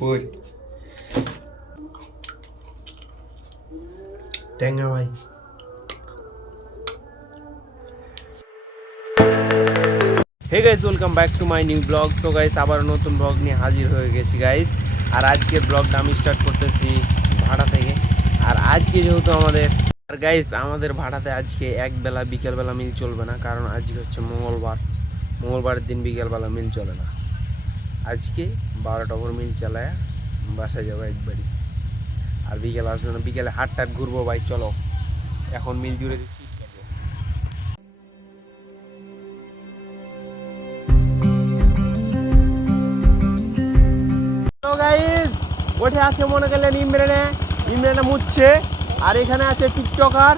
বই ট্যাংরা ভাই। Hey guys, welcome back to my new blog. So guys, আবার নতুন ব্লগ নিয়ে হাজির হয়ে গেছি গাইস। আর আজকের ব্লগটা আমি স্টার্ট করতেছি ভাড়া থেকে। আর আজকে যেহেতু আমাদের ভাড়াতে আজকে একবেলা বিকেলবেলা মিল চলবে না, কারণ আজকে হচ্ছে মঙ্গলবারের দিন বিকেলবেলা মিল চলে না। আজকে 12টা পর মিল চালায় বাসায় যাবো একবারই। আর বিকেল আসবে না, বিকেলে হাট ঘুরবো ভাই। চলো এখন মিল জুড়ে দিচ্ছি। তো গাইস, ওঠে আছে মনে করলেন ইমরানে মুছছে। আর এখানে আছে টিকটকার।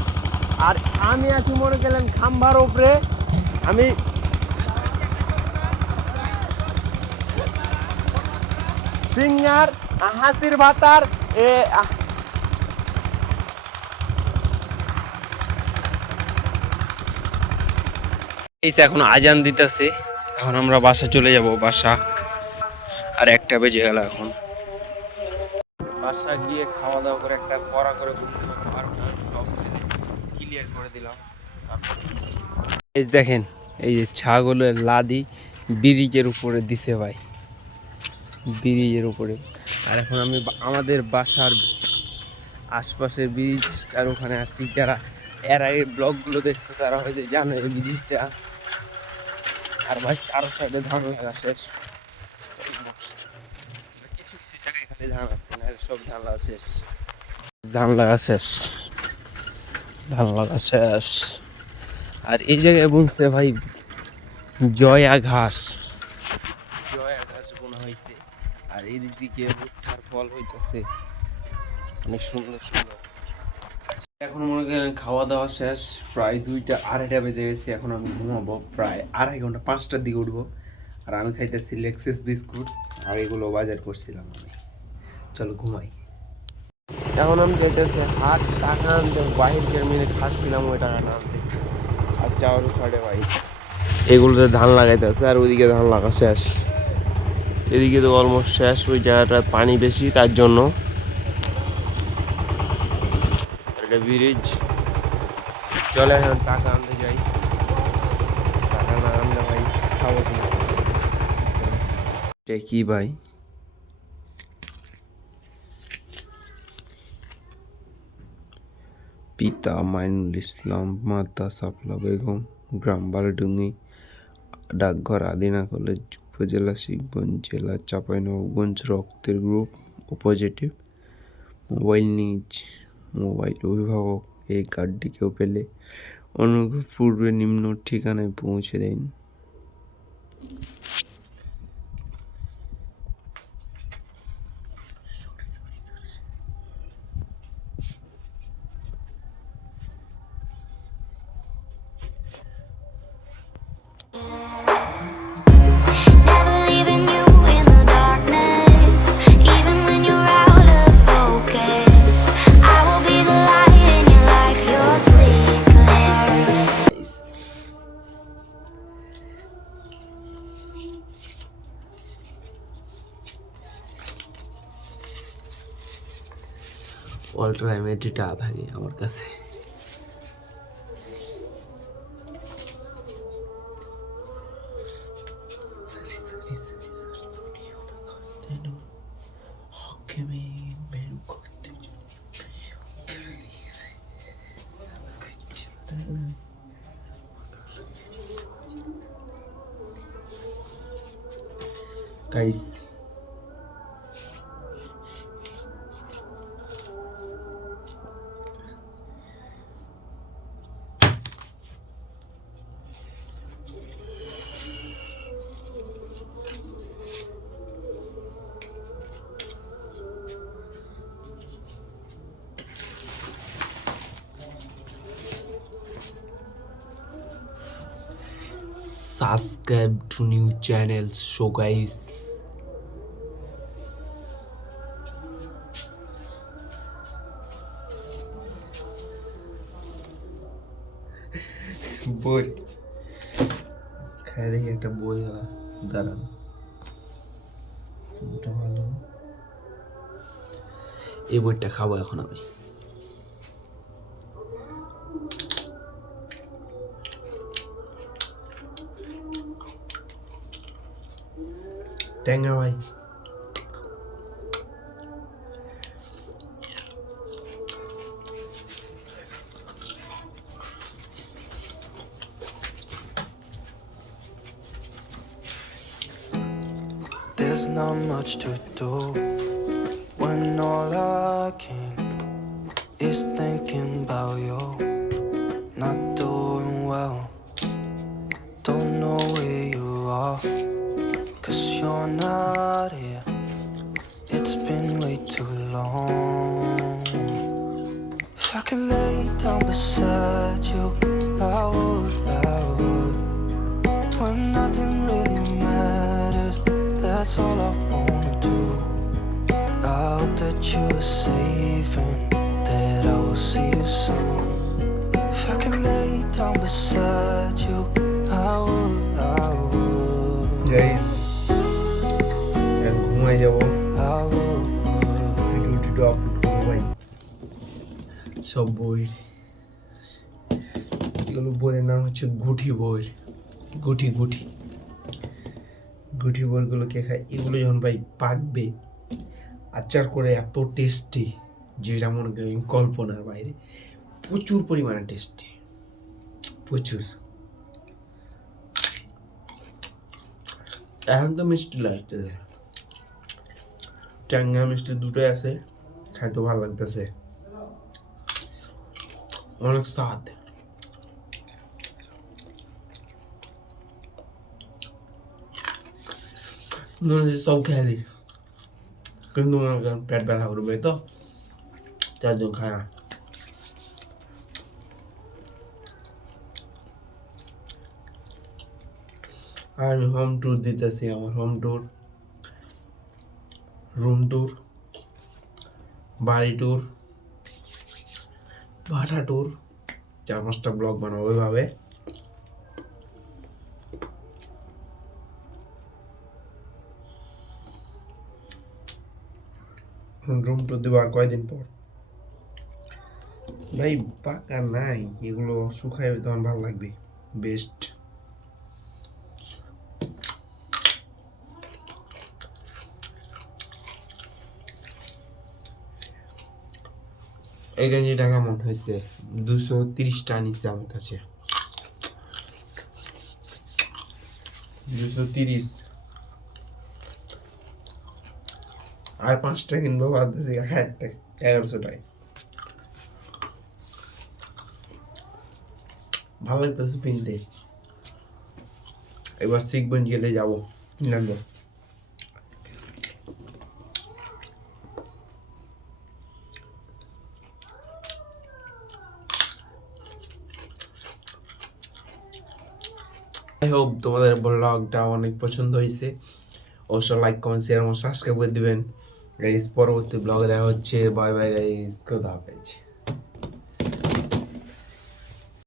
আর আমি আছি মনে করলেন খাম্বার উপরে। আমি সিঙ্গার হাসির ভাতার এখন আজান দিতেছে। এখন আমরা বাসা চলে যাব। বাসা আর 1টা বেজে গেল। এখন বাসা গিয়ে খাওয়া দাওয়া করে একটা পড়া করে সব ক্লিয়ার করে দিলাম। এই দেখেন, এই যে ছাগলের লাদি ব্রিজের উপরে দিছে ভাই, ব্রিজের উপরে। আর এখন আমি আমাদের বাসার আশপাশের ব্রিজটার ওখানে আসছি। যারা এর আগে ব্লগগুলো দেখছে তারা হয়তো জানে এই ব্রিজটা। আর ভাই চার সাইডে ধান লাগা শেষ। কিছু কিছু জায়গায় খালি ধান আছে, না সব ধান লাগা শেষ। ধান লাগা শেষ, ধান লাগা শেষ। আর এই জায়গায় বুনছে ভাই জয়া ঘাস বোনা হয়েছে। আর এই দিকে ভুট্টার ফল হইতেছে অনেক সুন্দর সুন্দর। এখন মনে করেন খাওয়া দাওয়া শেষ, প্রায় 2টা 2:30 বেজে গেছে। এখন আমি ঘুমাবো প্রায় 2.5 ঘন্টা, 5টার দিকে উঠবো। আর আমি খাইতেছি লেক্সিস বিস্কুট, আর এগুলো বাজার করছিলাম আমি। চলো ঘুমাই। এখন আমি চাইতেছি হাট টাকা আনতে, বাহির মিলে খাচ্ছিলাম ওই টাকাটা আনতে। আর যাওয়ার সাইডে ভাই এগুলোতে ধান লাগাইতেছে, আর ওইদিকে ধান লাগা শেষ। এদিকে তো অলমোস্ট শেষ। ওই জায়গাটায় পানি বেশি, তার জন্য একটা ব্রিজ। চলে এখন টাকা আনতে যাই। টাকা না আনলে ভাই খাবো কিনা। এটা কি ভাই? পিতা মাইনুল ইসলাম, মাতা সাফলা বেগম, গ্রাম বালডুঙ্গি, ডাকঘর আদিনা কলেজ, উপজেলা শিবগঞ্জ, জেলা চাঁপাইনবাবগঞ্জ। রক্তের গ্রুপ ও পজিটিভ। মোবাইল অভিভাবক। এই কার্ডটি কেউ পেলে অনুগ্রহ পূর্বে নিম্ন ঠিকানায় পৌঁছে দিন। Never leaving you in the darkness, even when you're out of focus. I will be the light in your life, you'll see it clear. All time এডিটা থাকে আমার কাছে। Guys, subscribe to new channels. So guys, বই খাই দেখি একটা বই। দাঁড়ান, চুলটা ভালো। এই বইটা খাবো এখন আমি। ট্যাংরা ভাই, There's not much to do when all I can is thinking about you. Not doing well, don't know where you are, 'cause you're not here. It's been way too long. If I could lay down beside you, I would. When nothing really matters, that's all I wanna do. I hope that you are safe and that I will see you soon. If I could lay down beside you, I would. Guys এখন ঘুমাই যাবো, I would. Video upload করবো ভাই। সব বইয়ের এগুলো বইয়ের নাম হচ্ছে গুঠি বই, গুঠি বইগুলোকে খাই। এগুলো যখন ভাই পাকবে আচার করে এত টেস্টি, যেটা মনে করি কল্পনার বাইরে, প্রচুর পরিমাণে টেস্টি, প্রচুর। এখন তো মিষ্টি লাগতেছে, ট্যাংরা মিষ্টি দুটোই আছে, খাইতে ভালো লাগতেছে, অনেক স্বাদ। মনে হচ্ছে সব খেয়ালি, কিন্তু মনে করেন পেট ব্যথা করবে তো, তার জন্য খায় না। আমি হোম ট্যুর দিতেছি, আমার হোম ট্যুর, রুম ট্যুর, বাড়ি ট্যুর, ভাটা ট্যুর, 4-5টা ব্লগ বানাবো ওইভাবে। রুম ট্যুর দেবো আর কয়দিন পর ভাই। পাকা নাই, এগুলো শুকাইবে তখন ভালো লাগবে, বেস্ট। এই গেঞ্জিটা কেমন হয়েছে? 230 নিচ্ছে আমার কাছে, 230। আর 5টা কিনবো, বাদ দিয়েছি 1100 টাকা। ভালো লাগতেছে কিনতে, এবার শিখগঞ্জ গেলে যাবো, লাগবো। আই হোপ তোমাদের ব্লগটা অনেক পছন্দ হয়েছে। অবশ্য লাইক, কমেন্ট, শেয়ার এবং সাবস্ক্রাইব করে দিবেন গাইস। পরবর্তী ব্লগে দেখা হচ্ছে। বাই বাই গাইস, খোদা হাফেজ।